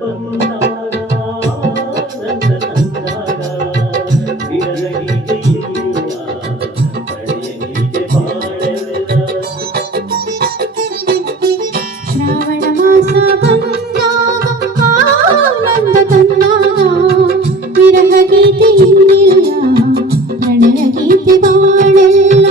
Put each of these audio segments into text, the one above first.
ಬಂದಾಗ ಆನಂದ ತಂದಾಗ ವಿರಹ ಗೀತೆ ಇಲ್ಲ ಪ್ರಣಯ ಗೀತೆ ಬಾಳೆಲ್ಲ ಶ್ರಾವಣ ಮಾಸ ಬಂದಾಗ ಆನಂದ ತಂದಾಗ ವಿರಹ ಗೀತೆ ಇಲ್ಲ ಪ್ರಣಯ ಗೀತೆ ಬಾಳೆಲ್ಲ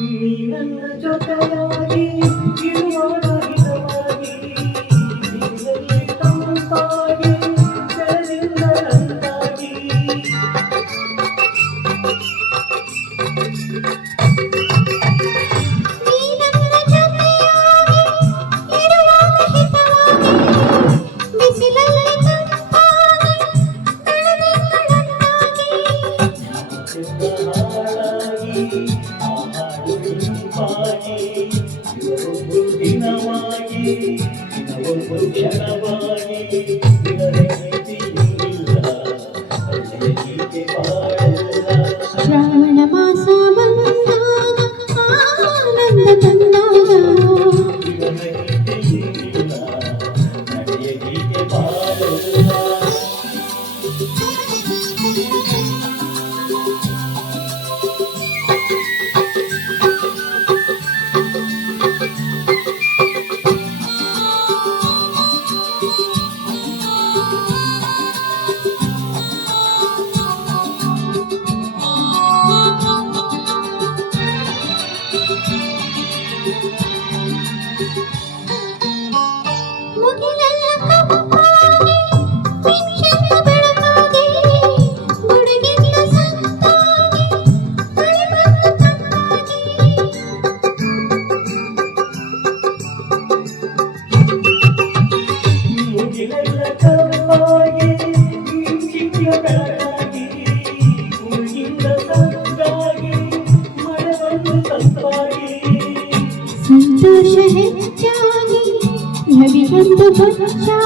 ನೀ ನನ್ನ ಜೊತೆಯಾಗಿ ಇರುವಾಗ ಹಿತವಾಗಿ ಬಿಸಿಲಲ್ಲಿ ತಂಪಾಗಿ ಬೆಳದಿಂದ ನಂದಾಗಿ ನೀ ನನ್ನ ಜೊತೆಯಾಗಿ ಇರುವಾಗ ಹಿತವಾಗಿ ಬಿಸಿಲಲ್ಲಿ ತಂಪಾಗಿ ಬೆಳದಿಂದ ನಂದಾಗಿ ಹಾಳಾಗಿ ಆ ಹಾಡು ಇಂಪಾಗಿ ಇವರೊಂದು ದಿನವಾಗಿ ದಿನವೊಂದು ಕ್ಷಣವಾಗಿ ವಿರಹ ಗೀತೆ ಇಲ್ಲ ಪ್ರಣಯ ಗೀತೆ ಬಾಳೆಲ್ಲ ಶ್ರಾವಣ ಮಾಸ ಬಂದಾಗ ಆನಂದ ತಂದಾಗ ವಿರಹ ಗೀತೆ ಇಲ್ಲ ಪ್ರಣಯ ಗೀತೆ ಬಾಳೆಲ್ಲ ಮುಗಿಲೆಲ್ಲ ಕಪ್ಪಾಗಿ ಮಿಂಚೆಲ್ಲ ಬೆಳಕಾಗಿ ಗುಡುಗೆಲ್ಲ ಸಂತಾಗಿ ಮಳೆ ಬಂದು ತಂಪಾಗಿ ಮುಗಿಲೆಲ್ಲ ಕಪ್ಪಾಗಿ ಮಿಂಚಿನ ಬೆಳಕಾಗಿ ಗುಡುಗಿಂದ ತಂಪಾಗಿ ಮಳೆ ಬಂದು ತಂಪಾಗಿ ಸಂತೋಷ ಹೆಚ್ಚಾಗಿ ನವಿಲೊಂದು ಬೊಚ್ಚಾಗಿ